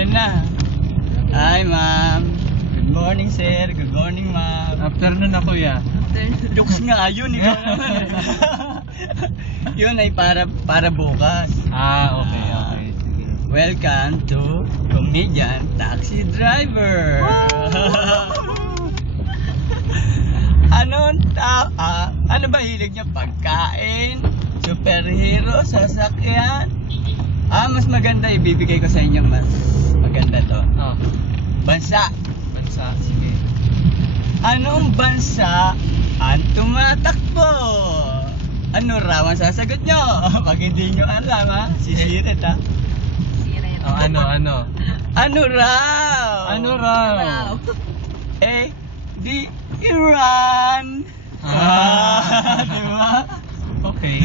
Ayan na. Hi, ma'am. Good morning, sir. Good morning, ma'am. Afternoon na kuya. Jokes nga, yun. Ikaw naman. Yun ay para bukas. Okay. Sige. Welcome to Comedian Taxi Driver. Ano ba hilig niyo? Pagkain? Superhero? Sasakyan? Mas maganda ibibigay ko sa inyo, mas maganda to. Bansa. Sige. Anong bansa ang tumatakbo? Ano raw ang sasagot nyo? Pag hindi nyo alam, ha? Sisirit, ha? Ano? Ano raw? Di Iran. Diba? Okay.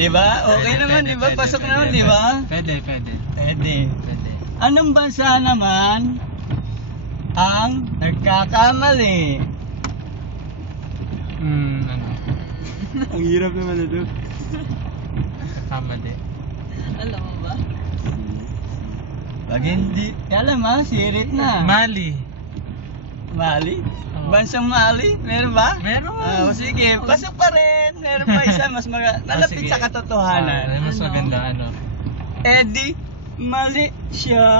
Diba? Okay naman, diba? Pasok naman, diba? Pwede. Anong bansa naman ang nagkakamali? Ano? Ang hirap naman ito. Kamali. Alam mo ba? Pag hindi, alam ha, sirit na. Mali. Mali? Oo. Bansang Mali? Meron ba? Meron. Sige, pasok pa rin. Meron pa isa, mas malapit Sige. sa katotohanan. Mas maganda, ano? Eddie, mali siya.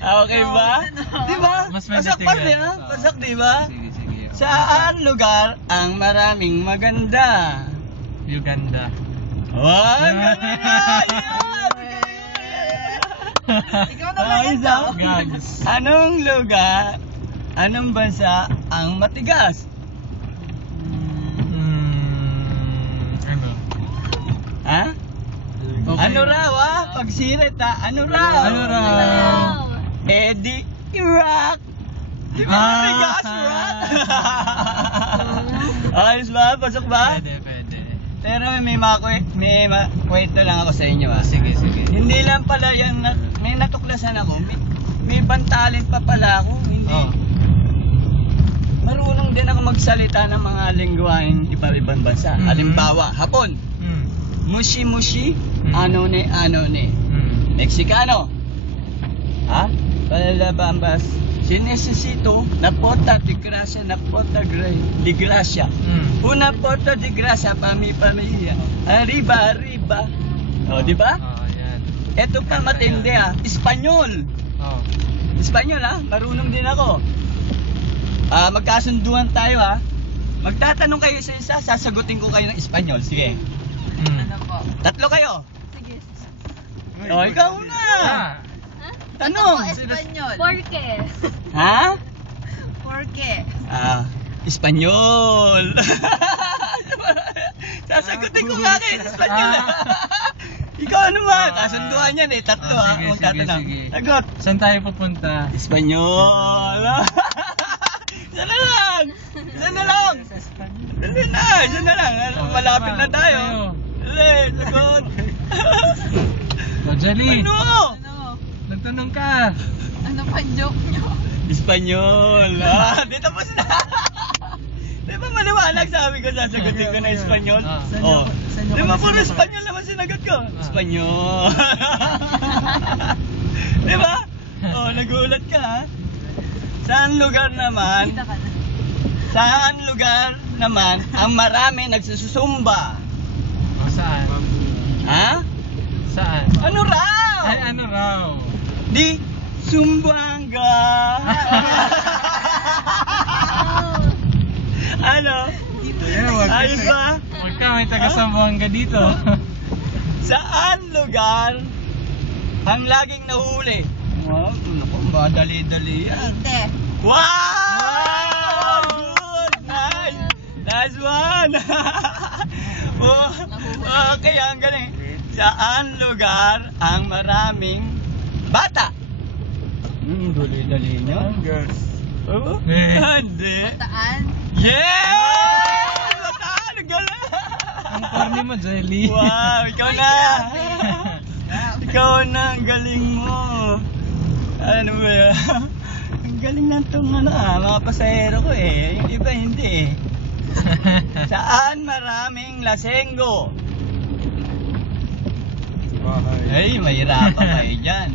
Okay ba? Diba? Mas Pasok medyo pa tingnan. rin ha? Pasok diba? Sige. Saan lugar ang maraming maganda? Uganda. Galing na! Ikaw naman yan, Gags. Anong lugar, anong bansa ang matigas? Ano? Ha? Okay. Ano raw Pag sirit ano raw? Ano raw? Eddie Iraq. Di ba matigas, Iraq? Ayos ba? Pasok ba? Pwede. Pero may kwento lang ako sa inyo Sige. Hindi lang pala yan, may natuklasan ako. May ibang talent pa pala ako. Hindi. Marunong din ako magsalita ng mga lingwaeng iba-ibang bansa. Halimbawa, Hapon. Mushi, anone. Mexicano. Palalabambas. Sinesesito na porta di gracia, di gracia. Una porta di gracia pa mi pamilya. Arriba. Di ba? Yan. Ito pa matindi Espanyol. Espanyol marunong din ako. Magkasunduan tayo Magtatanong kayo sa isa, sasagutin ko kayo ng Espanyol. Sige. Ano po? Tatlo kayo. Sige. Ikaw na. Tanong. Ano po, Espanyol? Porque. Porque. Espanyol. Sasagutin ko nga kayo ng Espanyol. Ikaw ano ba? Kasunduan yan tatlo magtatanong. Sige. Sagot. Saan tayo pupunta? Espanyol. Isa na lang. Dali na, isa na lang. Malapit na tayo. Dali, sagot. Jali. Ano? Nagtanong ka. Ano pa joke nyo? Espanyol. Di tapos na. Di ba maliwanag sabi ko sasagutin ko na Espanyol? Di ba puro Espanyol naman sinagot ko? Espanyol. Di ba? Nagulat ka Saan lugar naman ang marami nagsusumba? Saan? Saan? Ano raw? Ay, ano raw? Di Sumbanga. Ano? Ayos ba? Huwag ka, may taga-Sambuanga dito. Saan lugar ang laging nahuli? Naku, madali-dali yan. Hindi. Wow! Good! Nice one! Okay, ang galing. Saan lugar ang maraming bata? Dali-dali niya. Girls. Hindi. Bataan. Yes! Bataan! Ang galing! Ang corny mo, Jelly. Wow! Ikaw na! Ikaw na! Ang galing mo! Ano ba yan? Ang galing na itong mga pasahero ko Yung iba hindi Saan maraming lasenggo? Ay, mahirapan kayo dyan.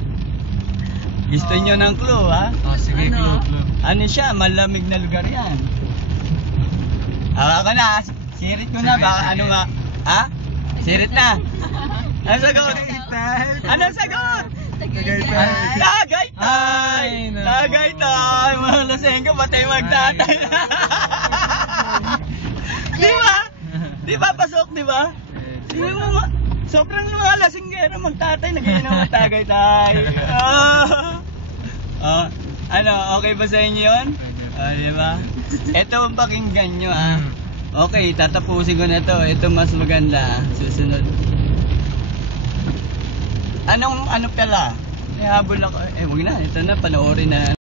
Gusto nyo ng clue, ha? Oh, sige, Ano? clue. Ano siya? Malamig na lugar yan. Ako na, sirit ko na. Sige, Baka sige. ano nga? Ha? Sirit na. Ano sagot? Anong sagot? Tagaytay. Tagaytay! Ay, naku. Tagaytay! Mga lasengka, patay magtatay. Di ba? Di ba pasok, di ba? Sino mo nga? Sobrang mga lasinggero magtatay, naging ng Tagaytay. Ano, okay ba sa inyo yun? Di ba? Ito ang pakinggan nyo, ah. Okay, tatapusin ko na to. Ito mas maganda. Susunod. Ano pala? Habol ako. Huwag na. Ito na, panoorin na.